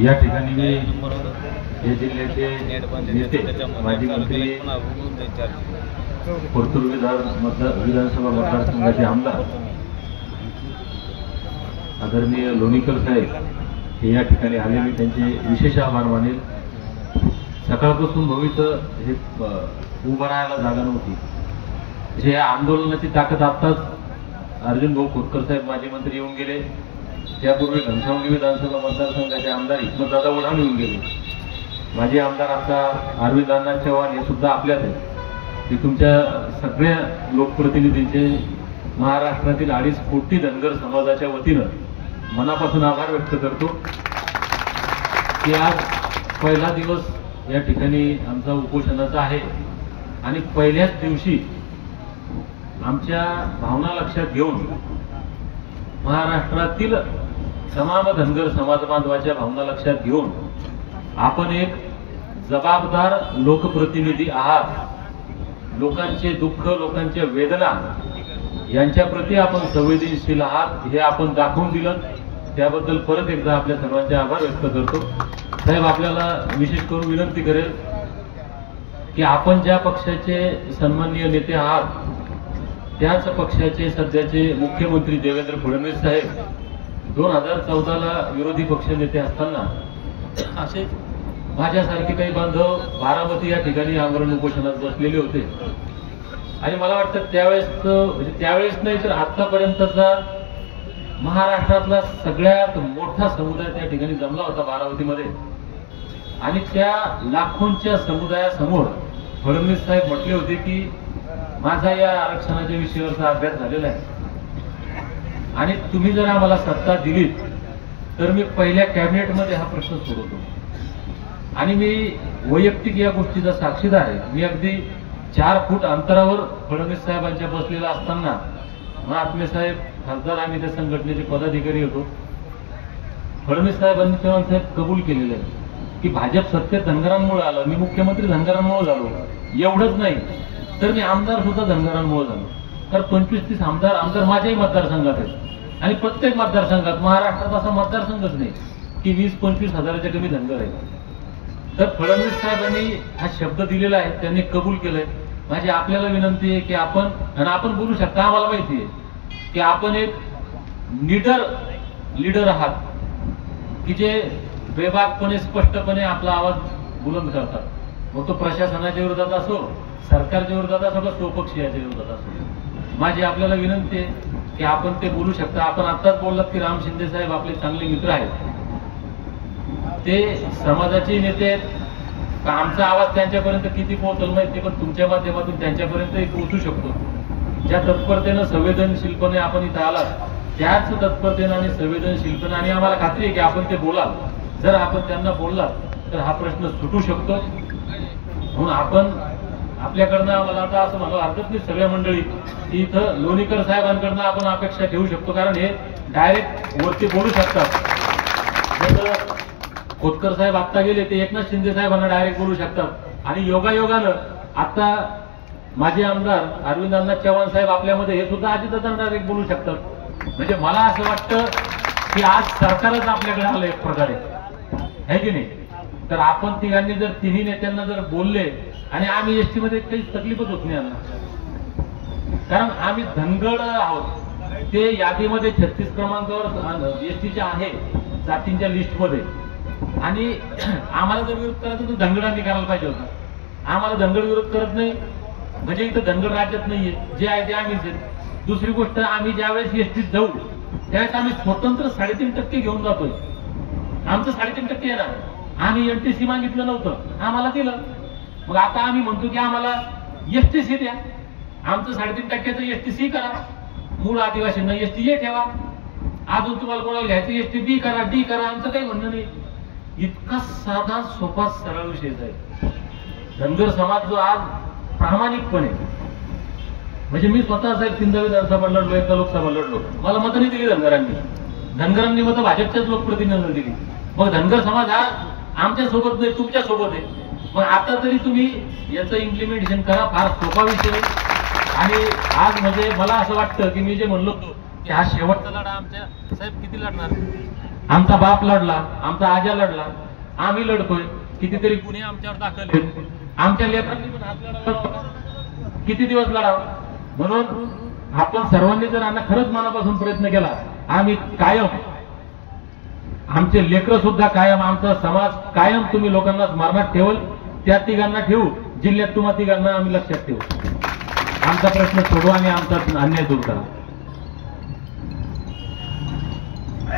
या ठिकाणी मी या जिल्ह्याचे नेते माजी मंत्री परतूर विधानसभा मतदारसंघाचे आमदार आदरणीय लोणीकर साहेब हे या ठिकाणी आले, मी त्यांचे विशेष आभार मानेल। सकाळपासून भविष्य हे उभं राहायला जागा नव्हती, जे आंदोलनाची ताकद आत्ताच अर्जुन भाऊ खोतकर साहेब माजी मंत्री येऊन गेले, त्यापूर्वी घनसावंगी विधानसभा मतदारसंघाचे आमदार हिकमतदादा ओढाण येऊन गेले, माजी आमदार आता अरविंद अण्णा चव्हाण हे सुद्धा आपल्यात आहेत। ते तुमच्या सगळ्या लोकप्रतिनिधींचे महाराष्ट्रातील 2.5 कोटी धनगर समाजाच्या वतीनं मनापासून आभार व्यक्त करतो की आज पहिला दिवस या ठिकाणी आमचा उपोषणाचा आहे आणि पहिल्याच दिवशी आमच्या भावना लक्षात घेऊन महाराष्ट्रातील तमाम धनगर समाज बांधवाच्या भावना लक्षात घेऊन आपण एक जबाबदार लोकप्रतिनिधी आहात। लोकांचे दुःख, लोकांच्या वेदना यांच्या प्रती आपण संवेदनशील आहात हे आपण दाखवून दिलं, त्याबद्दल परत एकदा आपल्या सर्वांचे आभार व्यक्त करतो। साहेब, आपल्याला विशेष करून विनंती करेल की आपण ज्या पक्षाचे सन्माननीय नेते आहात त्याच पक्षाचे सध्याचे मुख्यमंत्री देवेंद्र फडणवीस साहेब 2014ला विरोधी पक्ष नेते असताना असे माझ्यासारखे काही बांधव बारामती या ठिकाणी आमरण उपोषणात बसलेले होते आणि मला वाटतं त्यावेळेस नाही तर आतापर्यंतचा महाराष्ट्रातला सगळ्यात मोठा समुदाय त्या ठिकाणी जमला होता बारामतीमध्ये आणि त्या लाखोंच्या समुदायासमोर फडणवीस साहेब म्हटले होते की माझा या आरक्षणाच्या विषयावरचा अभ्यास झालेला आहे आणि तुम्ही जर आम्हाला सत्ता दिलीत तर मी पहिल्या कॅबिनेटमध्ये हा प्रश्न सोडवतो। आणि मी वैयक्तिक या गोष्टीचा साक्षीदार आहे। मी अगदी 4 फूट अंतरावर फडणवीस साहेबांच्या बसलेला असताना महात्मे साहेब खासदार, आम्ही त्या संघटनेचे पदाधिकारी होतो, फडणवीस साहेबांनी चव्हाण साहेब कबूल केलेलं आहे की भाजप सत्तेत धनगरांमुळे आलं, मी मुख्यमंत्री धनगरांमुळे झालो, एवढंच नाही तर मी आमदार सुद्धा धनगरांमुळे झालो। तर 25-30 आमदार माझ्याही मतदारसंघात आहेत आणि प्रत्येक मतदारसंघात महाराष्ट्रात असा मतदारसंघच नाही की 20-25 हजाराच्या कमी धनगर आहेत। तर फडणवीस साहेबांनी हा शब्द दिलेला आहे, त्यांनी कबूल केलंय। माझी आपल्याला विनंती आहे की आपण बोलू शकता, आम्हाला माहिती आहे की आपण एक लीडर आहात की जे बेबाकपणे स्पष्टपणे आपला आवाज बुलंद करतात, मग तो प्रशासनाच्या विरोधात असो, सरकारच्या विरोधात असो, स्वपक्षीयाच्या विरोधात असो। माझी आपल्याला विनंती आहे की आपण ते बोलू शकता। आपण आत्ताच बोललात की राम शिंदे साहेब आपले चांगले मित्र आहेत, ते समाजाचे नेते आहेत, आमचा आवाज त्यांच्यापर्यंत किती पोहोचल माहिती, पण तुमच्या माध्यमातून त्यांच्यापर्यंतही पोहोचू शकतो। ज्या तत्परतेनं संवेदनशीलपणे आपण इथं आलात त्याच तत्परतेनं आणि संवेदनशीलपणे, आणि आम्हाला खात्री आहे की आपण ते बोलाल, जर आपण त्यांना बोललात तर हा प्रश्न सुटू शकतो। म्हणून आपण आपल्याकडनं आम्हाला आता असं म्हणायला हरकत नाही सगळ्या मंडळी की इथं लोणीकर साहेबांकडनं आपण अपेक्षा ठेवू शकतो, कारण हे डायरेक्ट वरती बोलू शकतात। खोतकर साहेब आत्ता गेले, ते एकनाथ शिंदे साहेबांना डायरेक्ट बोलू शकतात आणि योगायोगानं आता माझे आमदार अरविंद अण्णा चव्हाण साहेब आपल्यामध्ये हे सुद्धा अजितदादांना डायरेक्ट बोलू शकतात। म्हणजे मला असं वाटतं की आज सरकारच आपल्याकडे आलं एक प्रकारे, है की नाही? तर आपण तिघांनी जर तिन्ही नेत्यांना जर बोलले, आणि आम्ही एसटी मध्ये काही तकलीफच होत नाही आम्हाला, कारण आम्ही धनगड आहोत। ते यादीमध्ये 36 क्रमांकावर एसटीच्या आहे जातींच्या लिस्टमध्ये, आणि आम्हाला जर विरोध करायचा तर धनगडांनी करायला पाहिजे होता। आम्हाला धनगड विरोध करत नाही म्हणजे इथं धनगड राज्यात नाहीये, जे आहे ते आम्हीच आहेत। दुसरी गोष्ट, आम्ही ज्यावेळेस एसटीत जाऊ त्यावेळेस आम्ही स्वतंत्र 3.5% घेऊन जातोय। आमचं 3.5% आहे ना, आम्ही एनटीसी मागितलं नव्हतं, आम्हाला दिलं। मग आता आम्ही म्हणतो की आम्हाला एसटीसी द्या, आमचं 3.5% एसटीसी करा, मूळ आदिवासींना एसटी ए ठेवा, अजून तुम्हाला कोणाला घ्यायचं एसटी बी करा, डी करा, आमचं काही म्हणणं नाही। इतका साधा सोपा सरळ विषय आहे। धनगर समाज जो आज प्रामाणिकपणे, म्हणजे मी स्वतः साहेब 3दा विधानसभा लढलो, 1दा लोकसभा लढलो, मला मतं नाही दिली धनगरांनी मतं भाजपच्याच लोकप्रतिनिधींना दिली। मग धनगर समाज हा आमच्या सोबत नाही, तुमच्या सोबत आहे। मग आता तरी तुम्ही याचं इम्प्लिमेंटेशन करा, फार सोपा विषय आहे। आणि आज म्हणजे मला असं वाटतं की मी जे म्हणलो की हा शेवटचा लढा आमच्या, साहेब किती लढणार, आमचा बाप लढला, आमचा आजा लढला, आम्ही लढतोय, कितीतरी गुन्हे आमच्यावर दाखल आहेत, आमच्या लेकरांनी पण हात लढावा, किती दिवस लढावं? म्हणून आपण सर्वांनी जर आम्ही खरंच मनापासून प्रयत्न केला, आम्ही कायम, आमचे लेकरं सुद्धा कायम, आमचा समाज कायम तुम्ही लोकांना स्मरणात ठेवल, त्या तिघांना ठेवू, जिल्ह्यात तुम्हा तिघांना आम्ही लक्षात ठेवू. आमचा प्रश्न सोडवा आणि आमचा अन्याय दूर करा.